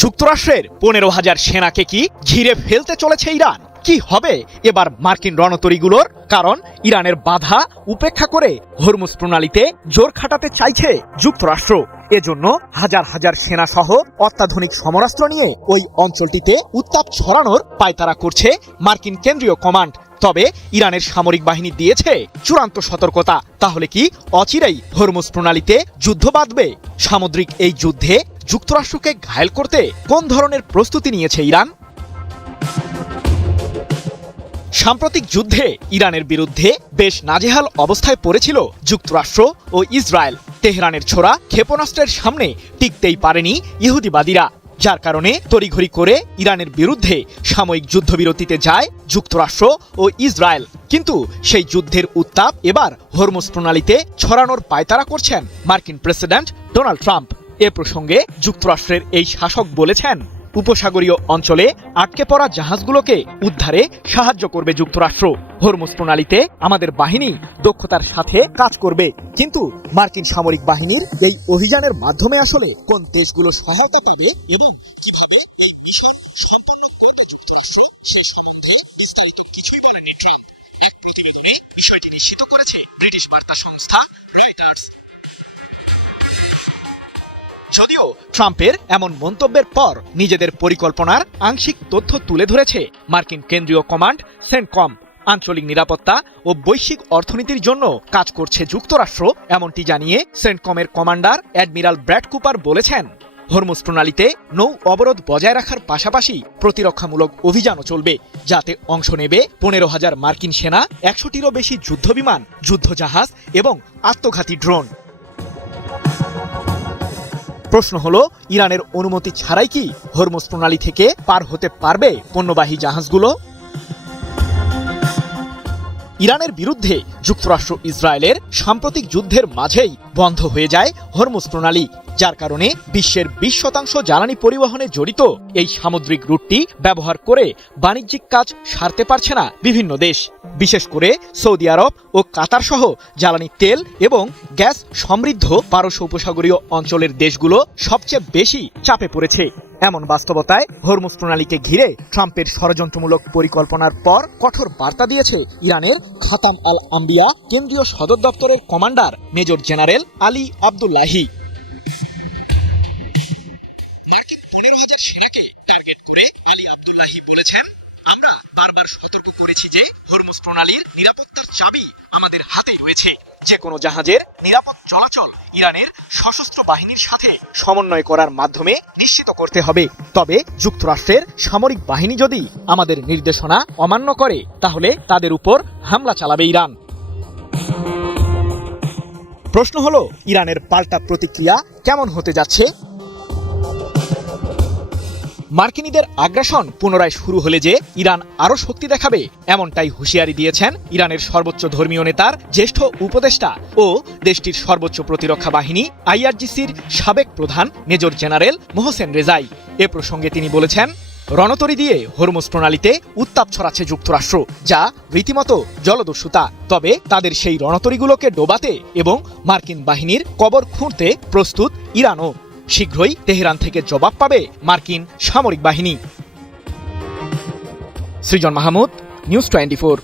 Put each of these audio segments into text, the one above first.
যুক্তরাষ্ট্রের 15,000 সেনাকে কি ঘিরে ফেলতে চলেছে ইরান? কি হবে এবার মার্কিন রণতরীগুলোর? কারণ ইরানের বাধা উপেক্ষা করে হরমুজ প্রণালীতে জোর খাটাতে চাইছে যুক্তরাষ্ট্র। এজন্য হাজার হাজার সেনা সহ অত্যাধুনিক সমরাস্ত্র নিয়ে ওই অঞ্চলটিতে উত্তাপ ছড়ানোর পায়তারা করছে মার্কিন কেন্দ্রীয় কমান্ড। তবে ইরানের সামরিক বাহিনী দিয়েছে চূড়ান্ত সতর্কতা। তাহলে কি অচিরেই হরমুজ প্রণালীতে যুদ্ধ বাঁধবে? সামুদ্রিক এই যুদ্ধে যুক্তরাষ্ট্রকে ঘায়েল করতে কোন ধরনের প্রস্তুতি নিয়েছে ইরান? সাম্প্রতিক যুদ্ধে ইরানের বিরুদ্ধে বেশ নাজেহাল অবস্থায় পড়েছিল যুক্তরাষ্ট্র ও ইসরায়েল। তেহরানের ছোড়া ক্ষেপণাস্ত্রের সামনে টিকতেই পারেনি ইহুদিবাদীরা, যার কারণে তড়িঘড়ি করে ইরানের বিরুদ্ধে সাময়িক যুদ্ধবিরতিতে যায় যুক্তরাষ্ট্র ও ইসরায়েল। কিন্তু সেই যুদ্ধের উত্তাপ এবার হরমুজ প্রণালীতে ছড়ানোর পায়তারা করছেন মার্কিন প্রেসিডেন্ট ডোনাল্ড ট্রাম্প। এ প্রসঙ্গে যুক্তরাষ্ট্রের এই শাসক বলেছেন, উপসাগরীয় অঞ্চলে আটকে পড়া জাহাজগুলোকে উদ্ধারে সাহায্য করবে যুক্তরাষ্ট্র। হরমুজ প্রণালীতে আমাদের বাহিনী দক্ষতার সাথে কাজ করবে। কিন্তু মার্কিন সামরিক বাহিনীর এই অভিযানের মাধ্যমে আসলে কোন দেশগুলো সহায়তা পাবে এবং কিভাবে এই মিশন সম্পন্ন করবে যুক্তরাষ্ট্র, সে সম্বন্ধে বিস্তারিত কিছুই বলেনি ট্রাম্প। এক প্রতিবেদনে বিষয়টি নিশ্চিত করেছে ব্রিটিশ বার্তা সংস্থা রয়টার্স। যদিও ট্রাম্পের এমন মন্তব্যের পর নিজেদের পরিকল্পনার আংশিক তথ্য তুলে ধরেছে মার্কিন কেন্দ্রীয় কমান্ড সেন্টকম। আঞ্চলিক নিরাপত্তা ও বৈশ্বিক অর্থনীতির জন্য কাজ করছে যুক্তরাষ্ট্র, এমনটি জানিয়ে সেন্টকমের কমান্ডার অ্যাডমিরাল ব্র্যাড কুপার বলেছেন, হরমুজ প্রণালীতে নৌ অবরোধ বজায় রাখার পাশাপাশি প্রতিরক্ষামূলক অভিযানও চলবে, যাতে অংশ নেবে 15,000 মার্কিন সেনা, 100টিরও বেশি যুদ্ধবিমান, যুদ্ধজাহাজ এবং আত্মঘাতী ড্রোন। প্রশ্ন হলো, ইরানের অনুমতি ছাড়াই কি হরমুজ প্রণালী থেকে পার হতে পারবে পণ্যবাহী জাহাজগুলো? ইরানের বিরুদ্ধে যুক্তরাষ্ট্র ইসরায়েলের সাম্প্রতিক যুদ্ধের মাঝেই বন্ধ হয়ে যায় হরমুজ প্রণালী, যার কারণে বিশ্বের 20% জ্বালানি পরিবহনে জড়িত এই সামুদ্রিক রুটটি ব্যবহার করে বাণিজ্যিক কাজ সারতে পারছে না বিভিন্ন দেশ। বিশেষ করে সৌদি আরব ও কাতার সহ জ্বালানি তেল এবং গ্যাস সমৃদ্ধ পারস্য উপসাগরীয় অঞ্চলের দেশগুলো সবচেয়ে বেশি চাপে পড়েছে। এমন বাস্তবতায় হরমুজ প্রণালীকে ঘিরে ট্রাম্পের ষড়যন্ত্রমূলক পরিকল্পনার পর কঠোর বার্তা দিয়েছে ইরানের খাতাম আল আম্বিয়া কেন্দ্রীয় সদর দপ্তরের commander major general Ali Abdullahi. মার্কিন 15,000 সেনাকে টার্গেট করে আলী আবদুল্লাহি বলেছেন, আমরা বারবার সতর্ক করেছি যে হরমুজ প্রণালীর নিরাপত্তার চাবি আমাদের হাতেই রয়েছে। যে কোনো জাহাজের নিরাপদ চলাচল ইরানের সশস্ত্র বাহিনীর সাথে সমন্বয় করার মাধ্যমে নিশ্চিত করতে হবে। তবে যুক্তরাষ্ট্রের সামরিক বাহিনী যদি আমাদের নির্দেশনা অমান্য করে, তাহলে তাদের উপর হামলা চালাবে ইরান। প্রশ্ন হলো, ইরানের পাল্টা প্রতিক্রিয়া কেমন হতে যাচ্ছে? মার্কিনীদের আগ্রাসন পুনরায় শুরু হলে যে ইরান আরও শক্তি দেখাবে, এমনটাই হুঁশিয়ারি দিয়েছেন ইরানের সর্বোচ্চ ধর্মীয় নেতার জ্যেষ্ঠ উপদেষ্টা ও দেশটির সর্বোচ্চ প্রতিরক্ষা বাহিনী আইআরজিসির সাবেক প্রধান মেজর জেনারেল মোহসেন রেজাই। এ প্রসঙ্গে তিনি বলেছেন, রণতরী দিয়ে হরমুজ প্রণালীতে উত্তাপ ছড়াচ্ছে যুক্তরাষ্ট্র, যা রীতিমতো জলদস্যুতা। তবে তাদের সেই রণতরীগুলোকে ডোবাতে এবং মার্কিন বাহিনীর কবর খুঁড়তে প্রস্তুত ইরানও। শীঘ্রই তেহরান থেকে জবাব পাবে মার্কিন সামরিক বাহিনী। সৃজন মাহমুদ, নিউজ 24।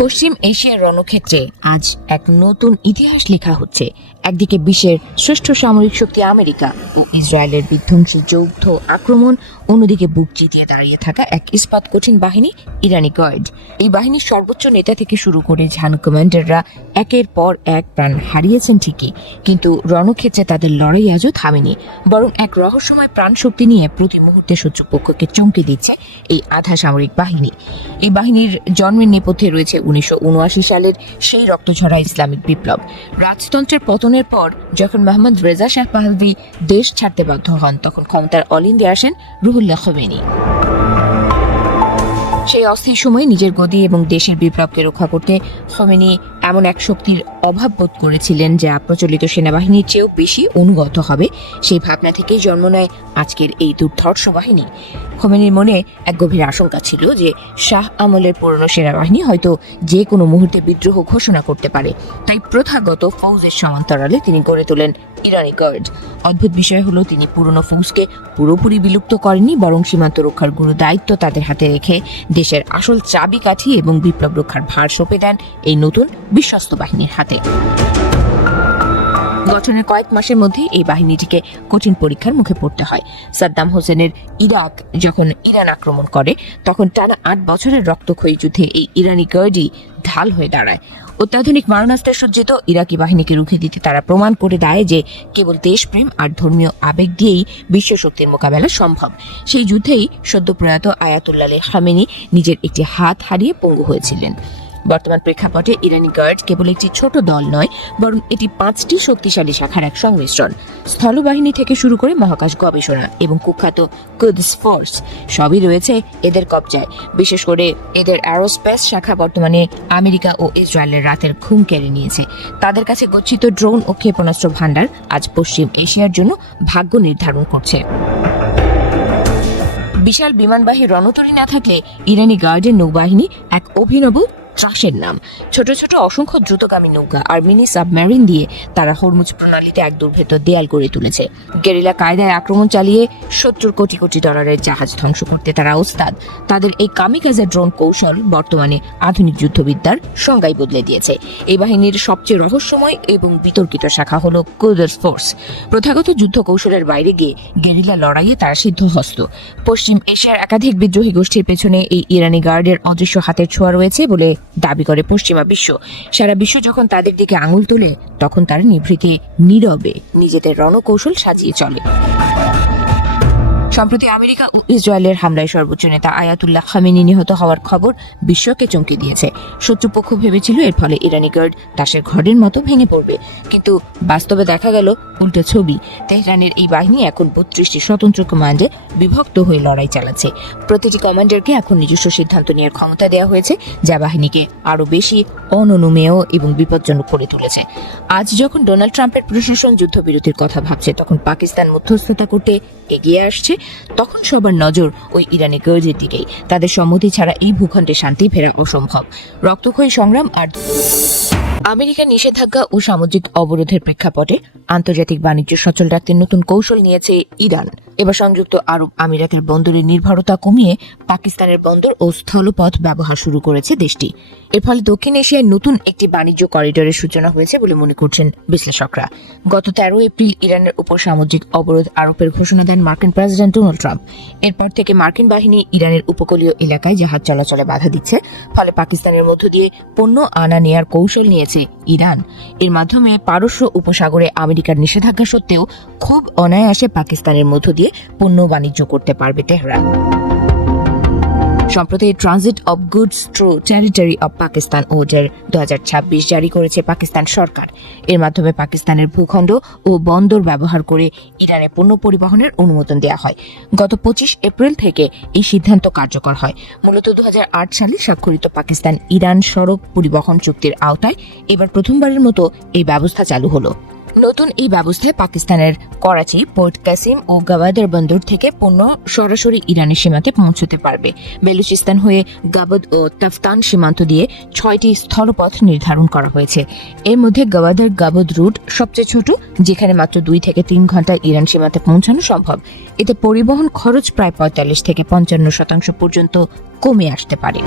পশ্চিম এশিয়ার রণক্ষেত্রে আজ এক নতুন ইতিহাস লেখা হচ্ছে। একদিকে বিশ্বের শ্রেষ্ঠ সামরিক শক্তি আমেরিকা ও ইসরায়েলের বিধ্বংসী যৌথ আক্রমণ, অন্যদিকে বুক চিতিয়ে দাঁড়িয়ে থাকা এক ইস্পাত কঠিন বাহিনী ইরানি গার্ড। এই বাহিনীর সর্বোচ্চ নেতা থেকে শুরু করে ঝান কমান্ডাররা একের পর এক প্রাণ হারিয়েছেন ঠিকই, কিন্তু রণক্ষেত্রে তাদের লড়াই আজও থামেনি, বরং এক রহস্যময় প্রাণ শক্তি নিয়ে প্রতি মুহূর্তে শত্রুপক্ষকে চমকে দিচ্ছে এই আধা সামরিক বাহিনী। এই বাহিনীর জন্মের নেপথ্যে রয়েছে 1979 সালের সেই রক্তঝরা ইসলামিক বিপ্লব। রাজতন্ত্রের পতনের পর যখন মোহাম্মদ রেজা শাহ পাহলভি দেশ ছাড়তে বাধ্য হন, তখন ক্ষমতার অলিন্দে আসেন রুহুল্লাহ খোমেনি। সেই অস্থির সময় নিজের গদি এবং দেশের বিপ্লবকে রক্ষা করতে খোমেনি এমন এক শক্তির অভাব বোধ করেছিলেন যা প্রচলিত সেনাবাহিনীর চেয়েও বেশি অনুগত হবে। সেই ভাবনা থেকেই জন্ম নেয় আজকের এই দুর্ধর্ষ বাহিনী। খোমেনির মনে এক গভীর আশঙ্কা ছিল যে শাহ আমলের পুরনো সেনাবাহিনী হয়তো যে কোনো মুহূর্তে বিদ্রোহ ঘোষণা করতে পারে। তাই প্রথাগত ফৌজের সমান্তরালে তিনি গড়ে তোলেন ইরানি গার্ড। অদ্ভুত বিষয় হলো তিনি পুরনো ফৌজকে পুরোপুরি বিলুপ্ত করেননি, বরং সীমান্ত রক্ষার গুরু দায়িত্ব তাদের হাতে রেখে দেশের আসল চাবিকাঠি এবং বিপ্লব রক্ষার ভার সঁপে দেন এই নতুন বিশ্বস্ত বাহিনীর হাতে। গঠনের কয়েক মাসের মধ্যে এই বাহিনীটিকে কঠিন পরীক্ষার মুখে পড়তে হয়। সাদ্দাম হোসেনের ইরাক যখন ইরান আক্রমণ করে, তখন টানা ৮ বছরের রক্তক্ষয়ী যুদ্ধে এই ইরানি গার্ডই ঢাল হয়ে দাঁড়ায়। অত্যাধুনিক মারণাস্ত্রে সজ্জিত ইরাকি বাহিনীকে রুখে দিতে তারা প্রমাণ করে দেয় যে কেবল দেশপ্রেম আর ধর্মীয় আবেগ দিয়েই বিশ্বশক্তির মোকাবেলা সম্ভব। সেই যুদ্ধেই সদ্য প্রয়াত আয়াতুল্লাহ খামেনি নিজের একটি হাত হারিয়ে পঙ্গু হয়েছিলেন। বর্তমান প্রেক্ষাপটে ইরানি গার্ড কেবল একটি ছোট দল নয়, বরং এটি 5টি শক্তিশালী শাখার এক সংমিশ্রণ। স্থলবাহিনী থেকে শুরু করে মহাকাশ গবেষণা এবং কুখ্যাত কুদস ফোর্স সবই রয়েছে এদের কবজায়। বিশেষ করে এদের অ্যারোস্পেস শাখা বর্তমানে আমেরিকা ও ইসরায়েলের রাতের ঘুম কেড়ে নিয়েছে। তাদের কাছে গচ্ছিত ড্রোন ও ক্ষেপণাস্ত্র ভান্ডার আজ পশ্চিম এশিয়ার জন্য ভাগ্য নির্ধারণ করছে। বিশাল বিমানবাহী রণতরী না থাকলে ইরানি গার্ডের নৌবাহিনী এক অভিনব ত্রাসের নাম। ছোট ছোট অসংখ্য দ্রুতগামী নৌকা আর মিনি সাবমেরিন দিয়ে তারা হরমুজ প্রণালীতে এক দুর্ভেদ্য দেয়াল গড়ে তুলেছে। গেরিলা কায়দায় আক্রমণ চালিয়ে $70 কোটি ডলারের জাহাজ ধ্বংস করতে তারা ওস্তাদ। তাদের এই কামিকাজে ড্রোন কৌশল বর্তমানে আধুনিক যুদ্ধবিদ্যার সংজ্ঞাই বদলে দিয়েছে। এই বাহিনীর সবচেয়ে রহস্যময় এবং বিতর্কিত শাখা হলো কুদস ফোর্স। প্রথাগত যুদ্ধ কৌশলের বাইরে গিয়ে গেরিলা লড়াইয়ে তারা সিদ্ধহস্ত। পশ্চিম এশিয়ার একাধিক বিদ্রোহী গোষ্ঠীর পেছনে এই ইরানি গার্ডের অদৃশ্য হাতের ছোঁয়া রয়েছে বলে দাবি করে পশ্চিমা বিশ্ব। সারা বিশ্ব যখন তাদের দিকে আঙুল তোলে, তখন তারা নিভৃতে নীরবে নিজেদের রণকৌশল সাজিয়ে চলে। সম্প্রতি আমেরিকা ও ইসরায়েলের হামলায় সর্বোচ্চ নেতা আয়াতুল্লাহ খামেনি নিহত হওয়ার খবর বিশ্বকে চমকে দিয়েছে। শত্রুপক্ষ ভেবেছিল এর ফলে ইরানি গার্ড তাসের ঘরের মতো ভেঙে পড়বে, কিন্তু বাস্তবে দেখা গেল উল্টো ছবি। তেহরানের এই বাহিনী এখন 32টি স্বতন্ত্র কমান্ডে বিভক্ত হয়ে লড়াই চালাচ্ছে। প্রতিটি কমান্ডারকে এখন নিজস্ব সিদ্ধান্ত নেওয়ার ক্ষমতা দেওয়া হয়েছে, যা বাহিনীকে আরও বেশি অননুমেয় এবং বিপজ্জনক করে তুলেছে। আজ যখন ডোনাল্ড ট্রাম্পের প্রশাসন যুদ্ধবিরতির কথা ভাবছে, তখন পাকিস্তান মধ্যস্থতা করতে এগিয়ে আসছে, তখন সবার নজর ওই ইরানি গার্ডের দিকেই। তাদের সম্মতি ছাড়া এই ভূখণ্ডে শান্তি ফেরা অসম্ভব। রক্তক্ষয়ী সংগ্রাম আর আমেরিকার নিষেধাজ্ঞা ও সামুদ্রিক অবরোধের প্রেক্ষাপটে আন্তর্জাতিক বাণিজ্য সচল রাখতে নতুন কৌশল নিয়েছে ইরান। এবার সংযুক্ত আরব আমিরাতের বন্দরের নির্ভরতা কমিয়ে পাকিস্তানের বন্দর ও স্থলপথ ব্যবহার শুরু করেছে দেশটি। এর ফলে দক্ষিণ এশিয়ায় নতুন একটি বাণিজ্য করিডোরের সূচনা হয়েছে বলে মনে করছেন বিশ্লেষকরা। গত 13 এপ্রিল ইরানের উপর সামুদ্রিক অবরোধ আরোপের ঘোষণা দেন মার্কিন প্রেসিডেন্ট ডোনাল্ড ট্রাম্প। এরপর থেকে মার্কিন বাহিনী ইরানের উপকূলীয় এলাকায় জাহাজ চলাচলে বাধা দিচ্ছে। ফলে পাকিস্তানের মধ্য দিয়ে পণ্য আনা নেয়ার কৌশল নিয়েছে ইরান। এর মাধ্যমে পারস্য উপসাগরে আমেরিকার নিষেধাজ্ঞা সত্ত্বেও খুব অনায়াসে পাকিস্তানের মধ্য দিয়ে পণ্য বাণিজ্য করতে পারবে তেহরান। সম্প্রতি transit of goods through territory of Pakistan order 2026 জারি করেছে পাকিস্তান সরকার। এর মাধ্যমে পাকিস্তানের ভূখণ্ড ও বন্দর ব্যবহার করে ইরানে পণ্য পরিবহনের অনুমোদন দেওয়া হয়। গত 25 এপ্রিল থেকে এই সিদ্ধান্ত কার্যকর হয়। মূলত 2008 সালে স্বাক্ষরিত পাকিস্তান ইরান সড়ক পরিবহন চুক্তির আওতায় এবার প্রথমবারের মতো এই ব্যবস্থা চালু হলো। নতুন এই ব্যবস্থায় পাকিস্তানের করাচি, পোর্ট কাসিম ও গাওয়াদার বন্দর থেকে পণ্য সরাসরি ইরানের সীমান্তে পৌঁছতে পারবে। বেলুচিস্তান হয়ে গাবদ ও তাফতান সীমান্ত দিয়ে 6টি স্থলপথ নির্ধারণ করা হয়েছে। এর মধ্যে গাওয়াদার গাবদ রুট সবচেয়ে ছোট, যেখানে মাত্র 2 থেকে 3 ঘন্টায় ইরান সীমান্তে পৌঁছানো সম্ভব। এতে পরিবহন খরচ প্রায় 45 থেকে 55% পর্যন্ত কমে আসতে পারে।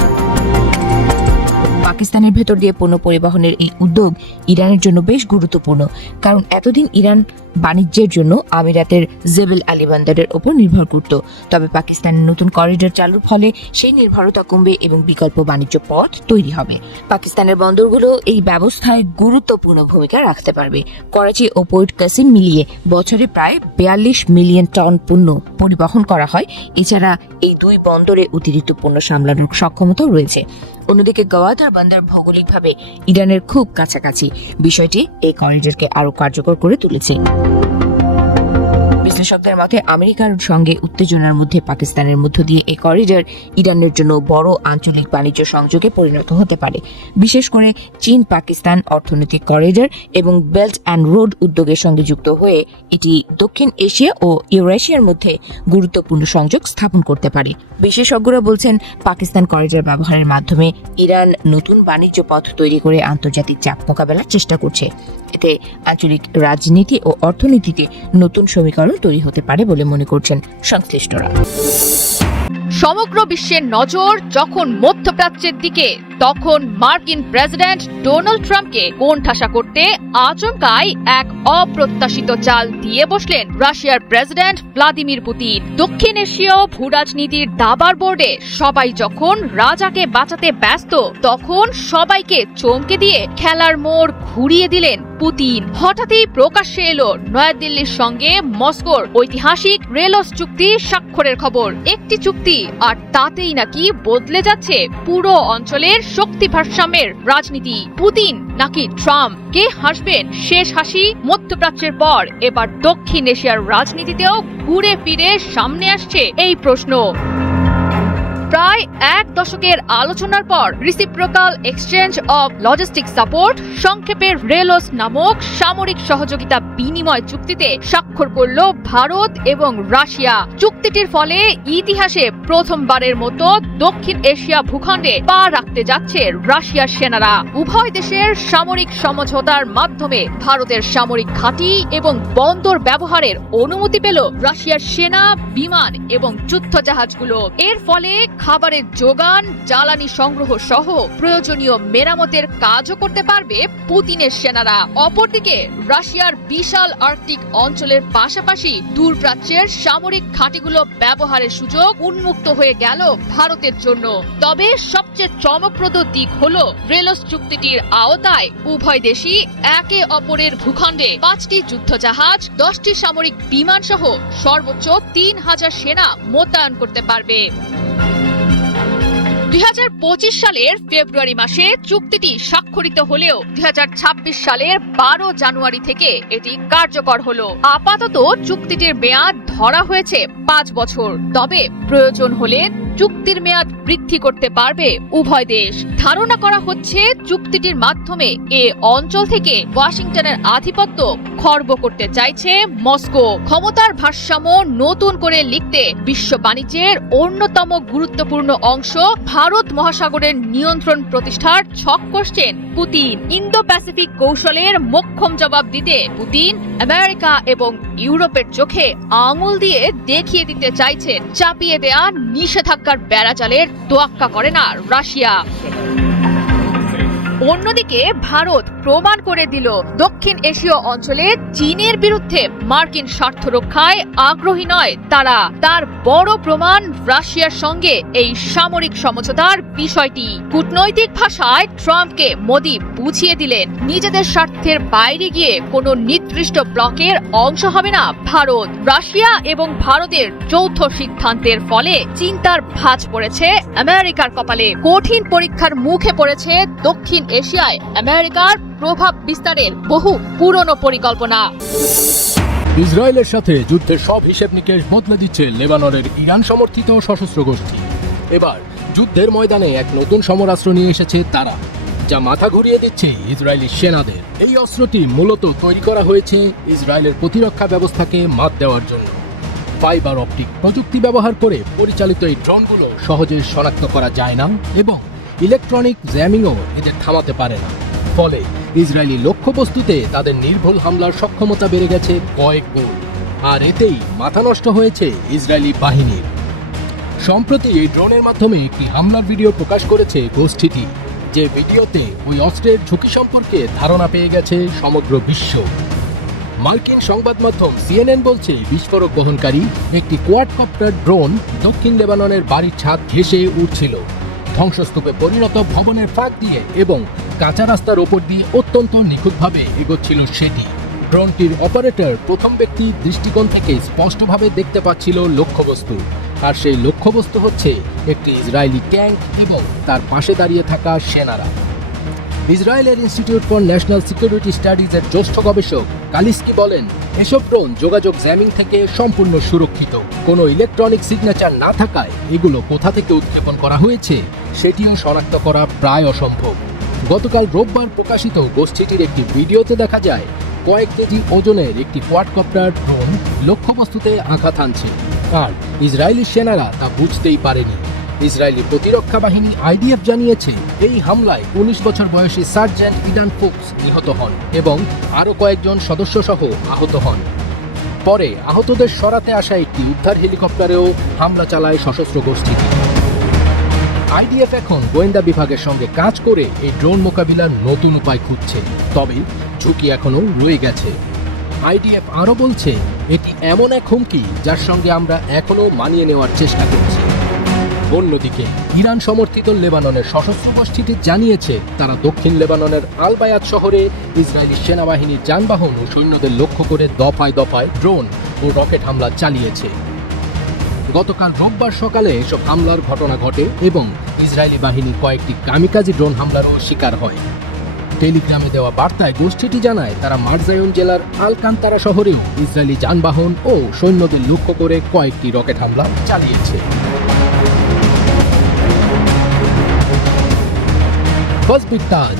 পাকিস্তানের ভেতর দিয়ে পণ্য পরিবহনের এই উদ্যোগ ইরানের জন্য বেশ গুরুত্বপূর্ণ, কারণ এতদিন ইরান বাণিজ্যের জন্য আমিরাতের জেবেল আলী বন্দরের উপর নির্ভর করত। তবে পাকিস্তানের নতুন করিডোর চালুর ফলে সেই নির্ভরতা কমবে এবং বিকল্প বাণিজ্য পথ তৈরি হবে। পাকিস্তানের বন্দরগুলো এই ব্যবস্থায় গুরুত্বপূর্ণ ভূমিকা রাখতে পারবে। করাচি ও পোর্ট কাসিম মিলিয়ে বছরে প্রায় 42 মিলিয়ন টন পণ্য পরিবহন করা হয়। এছাড়া এই 2 বন্দরে অতিরিক্ত পণ্য সামলানোর সক্ষমতাও রয়েছে। অন্যদিকে গাওয়াদার বন্দর ভৌগোলিকভাবে ইরানের খুব কাছাকাছি। বিষয়টি এই করিডোরকে আরো কার্যকর করে তুলেছে। বিশ্লেষকদের মতে আমেরিকার সঙ্গে উত্তেজনার মধ্যে পাকিস্তানের মধ্য দিয়ে এই করিডর ইরানের জন্য বড় আঞ্চলিক বাণিজ্য সংযোগে পরিণত হতে পারে। বিশেষ করে চীন পাকিস্তান অর্থনৈতিক করিডর এবং বেল্ট অ্যান্ড রোড উদ্যোগের সঙ্গে যুক্ত হয়ে এটি দক্ষিণ এশিয়া ও ইউরেশিয়ার মধ্যে গুরুত্বপূর্ণ সংযোগ স্থাপন করতে পারে। বিশেষজ্ঞরা বলছেন পাকিস্তান করিডর ব্যবহারের মাধ্যমে ইরান নতুন বাণিজ্য পথ তৈরি করে আন্তর্জাতিক চাপ মোকাবেলার চেষ্টা করছে। এতে আঞ্চলিক রাজনীতি ও অর্থনীতিতে নতুন সমীকরণ তৈরি হতে পারে বলে মনে করছেন সংশ্লিষ্টরা। সমগ্র বিশ্বের নজর যখন মধ্যপ্রাচ্যের দিকে, তখন মার্কিন প্রেসিডেন্ট ডোনাল্ড ট্রাম্পকে কোণঠাসা করতে আচমকাই এক অপ্রত্যাশিত চাল দিয়ে বসলেন রাশিয়ার প্রেসিডেন্ট ভ্লাদিমির পুতিন। দক্ষিণ এশীয় ভূরাজনীতির দাবার বোর্ডে সবাই যখন রাজাকে বাঁচাতে ব্যস্ত, তখন সবাইকে চমকে দিয়ে খেলার মোড় ঘুরিয়ে দিলেন পুতিন। হঠাৎই প্রকাশ্যে এলো নয়াদিল্লির সঙ্গে মস্কোর ঐতিহাসিক রেলস চুক্তি স্বাক্ষরের খবর। একটি চুক্তি, আর তাতেই নাকি বদলে যাচ্ছে পুরো অঞ্চলের শক্তি ভারসাম্যের রাজনীতি। পুতিন নাকি ট্রাম্প, কে হাসবেন শেষ হাসি? মধ্যপ্রাচ্যের পর এবার দক্ষিণ এশিয়ার রাজনীতিতেও ঘুরে ফিরে সামনে আসছে এই প্রশ্ন। প্রায় এক দশকের আলোচনার পর reciprocal exchange of logistic support, সংক্ষেপে রেলস নামক সামরিক সহযোগিতা বিনিময় চুক্তিতে স্বাক্ষর করল ভারত এবং রাশিয়া। চুক্তিটির ফলে ইতিহাসে প্রথমবারের মতো দক্ষিণ এশিয়া ভূখণ্ডে পা রাখতে যাচ্ছে রাশিয়ার সেনারা। উভয় দেশের সামরিক সমঝোতার মাধ্যমে ভারতের সামরিক ঘাঁটি এবং বন্দর ব্যবহারের অনুমতি পেল রাশিয়ার সেনা, বিমান এবং যুদ্ধজাহাজগুলো। এর ফলে খাবারের যোগান, জ্বালানি সংগ্রহ সহ প্রয়োজনীয় মেরামতের কাজও করতে পারবে পুতিনের সেনারা। অপরদিকে রাশিয়ার বিশাল আর্কটিক অঞ্চলের পাশাপাশি দূরপ্রাচ্যের সামরিক ঘাঁটিগুলো ব্যবহারের সুযোগ উন্মুক্ত হয়ে গেল ভারতের জন্য। তবে সবচেয়ে চমকপ্রদ দিক হলো রেলস চুক্তিটির আওতায় উভয় দেশই একে অপরের ভূখণ্ডে 5টি যুদ্ধজাহাজ, 10টি সামরিক বিমান সহ সর্বোচ্চ 3000 সেনা মোতায়েন করতে পারবে। 2025 সালের ফেব্রুয়ারি মাসে চুক্তিটি স্বাক্ষরিত হলেও 2026 সালের 12 জানুয়ারি থেকে এটি কার্যকর হলো। আপাতত চুক্তিটির মেয়াদ ধরা হয়েছে 5 বছর, তবে প্রয়োজন হলে চুক্তির মেয়াদ বৃদ্ধি করতে পারবে উভয় দেশ। ধারণা করা হচ্ছে চুক্তিটির মাধ্যমে এ অঞ্চল থেকে ওয়াশিংটনের আধিপত্য খর্ব করতে চাইছে মস্কো। ক্ষমতার ভারসাম্য নতুন করে লিখতে বিশ্ব বাণিজ্যের অন্যতম গুরুত্বপূর্ণ অংশ ভারত মহাসাগরের নিয়ন্ত্রণ প্রতিষ্ঠার ছক কষছেন পুতিন। ইন্দো প্যাসিফিক কৌশলের মোক্ষম জবাব দিতে পুতিন আমেরিকা এবং ইউরোপের চোখে আঙুল দিয়ে দেখিয়ে দিতে চাইছেন চাপিয়ে দেয়া নিষেধাজ্ঞার বেড়াজালের তোয়াক্কা করে না রাশিয়া। অন্যদিকে ভারত প্রমাণ করে দিল দক্ষিণ এশীয় অঞ্চলে চীনের বিরুদ্ধে মার্কিন স্বার্থ রক্ষায় আগ্রহী নয় তারা। তার বড় প্রমাণ রাশিয়ার সঙ্গে এই সামরিক সমঝোতার বিষয়টি। কূটনৈতিক ভাষায় ট্রাম্পকে মোদি বুঝিয়ে দিলেন নিজেদের স্বার্থের বাইরে গিয়ে কোনো নির্দিষ্ট ব্লকের অংশ হবে না ভারত। রাশিয়া এবং ভারতের যৌথ সিদ্ধান্তের ফলে চিন্তার ভাঁজ পড়েছে আমেরিকার কপালে। কঠিন পরীক্ষার মুখে পড়েছে দক্ষিণ এশিয়ায় আমেরিকার প্রভাব বিস্তারের বহু পুরনো পরিকল্পনা। ইসরায়েলের সাথে যুদ্ধের সব হিসেব নিকেশ বদলে দিচ্ছে লেবাননের ইরান সমর্থিত সশস্ত্র গোষ্ঠী। এবার যুদ্ধের ময়দানে এক নতুন সমরাস্ত্র নিয়ে এসেছে তারা, যা মাথা ঘুরিয়ে দিচ্ছে ইসরায়েলি সেনাদের। এই অস্ত্রটি মূলত তৈরি করা হয়েছে ইসরায়েলের প্রতিরক্ষা ব্যবস্থাকে মাত দেওয়ার জন্য। ফাইবার অপটিক প্রযুক্তি ব্যবহার করে পরিচালিত এই ড্রোনগুলো সহজে শনাক্ত করা যায় না এবং ইলেকট্রনিক জ্যামিংও এদের থামাতে পারে না। ফলে ইসরায়েলি লক্ষ্যবস্তুতে তাদের নির্ভুল হামলার সক্ষমতা বেড়ে গেছে কয়েক গুণ, আর এতেই মাথা নষ্ট হয়েছে ইসরায়েলি বাহিনীর। সম্প্রতি এই ড্রোনের মাধ্যমে একটি হামলার ভিডিও প্রকাশ করেছে গোষ্ঠীটি, যে ভিডিওতে ওই অস্ত্রের ঝুঁকি সম্পর্কে ধারণা পেয়ে গেছে সমগ্র বিশ্ব। মার্কিন সংবাদ মাধ্যম CNN বলছে বিস্ফোরক বহনকারী একটি কোয়াডকপ্টার ড্রোন দক্ষিণ লেবাননের বাড়ির ছাদ ঘেঁষে উঠছিল, ধ্বংসস্তূপে পরিণত ভবনের ফাঁক দিয়ে এবং কাঁচা রাস্তার ওপর দিয়ে অত্যন্ত নিখুঁতভাবে এগোচ্ছিল সেটি। ড্রোনটির অপারেটর প্রথম ব্যক্তির দৃষ্টিকোণ থেকে স্পষ্টভাবে দেখতে পাচ্ছিল লক্ষ্যবস্তু, আর সেই লক্ষ্যবস্তু হচ্ছে একটি ইসরায়েলি ট্যাঙ্ক এবং তার পাশে দাঁড়িয়ে থাকা সেনারা। ইসরায়েলের ইনস্টিটিউট ফর ন্যাশনাল সিকিউরিটি স্টাডিজের জ্যেষ্ঠ গবেষক কালিস্কি বলেন, এসব ড্রোন যোগাযোগ জ্যামিং থেকে সম্পূর্ণ সুরক্ষিত। কোনো ইলেকট্রনিক সিগনেচার না থাকায় এগুলো কোথা থেকে উৎক্ষেপণ করা হয়েছে সেটিও শনাক্ত করা প্রায় অসম্ভব। গতকাল রোববার প্রকাশিত গোষ্ঠীটির একটি ভিডিওতে দেখা যায় কয়েক কেজি ওজনের একটি কোয়াডকপ্টার ড্রোন লক্ষ্যবস্তুতে আঘাত হানছে, আর ইসরায়েলি সেনারা তা বুঝতেই পারেনি। ইসরায়েলি প্রতিরক্ষা বাহিনী আইডিএফ জানিয়েছে, এই হামলায় 19 বছর বয়সী সার্জেন্ট ইডান ফুক্স নিহত হন এবং আরও কয়েকজন সদস্যসহ আহত হন। পরে আহতদের সরাতে আসা একটি উদ্ধার হেলিকপ্টারেও হামলা চালায় সশস্ত্র গোষ্ঠীটি। আইডিএফ এখন গোয়েন্দা বিভাগের সঙ্গে কাজ করে এই ড্রোন মোকাবিলার নতুন উপায় খুঁজছে, তবে ঝুঁকি এখনও রয়ে গেছে। আইডিএফ আরও বলছে, এটি এমন এক হুমকি যার সঙ্গে আমরা এখনও মানিয়ে নেওয়ার চেষ্টা করছি। অন্যদিকে ইরান সমর্থিত লেবাননের সশস্ত্র গোষ্ঠীটি জানিয়েছে, তারা দক্ষিণ লেবাননের আল বায়াত শহরে ইসরায়েলি সেনাবাহিনীর যানবাহন ও সৈন্যদের লক্ষ্য করে দফায় দফায় ড্রোন ও রকেট হামলা চালিয়েছে। গতকাল রোববার সকালে এসব হামলার ঘটনা ঘটে এবং ইসরায়েলি বাহিনী কয়েকটি কামিকাজি ড্রোন হামলারও শিকার হয়। টেলিগ্রামে দেওয়া বার্তায় গোষ্ঠীটি জানায়, তারা মারজায়ন জেলার আল কান্তারা শহরেও ইসরায়েলি যানবাহন ও সৈন্যদের লক্ষ্য করে কয়েকটি রকেট হামলা চালিয়েছে। First big touch.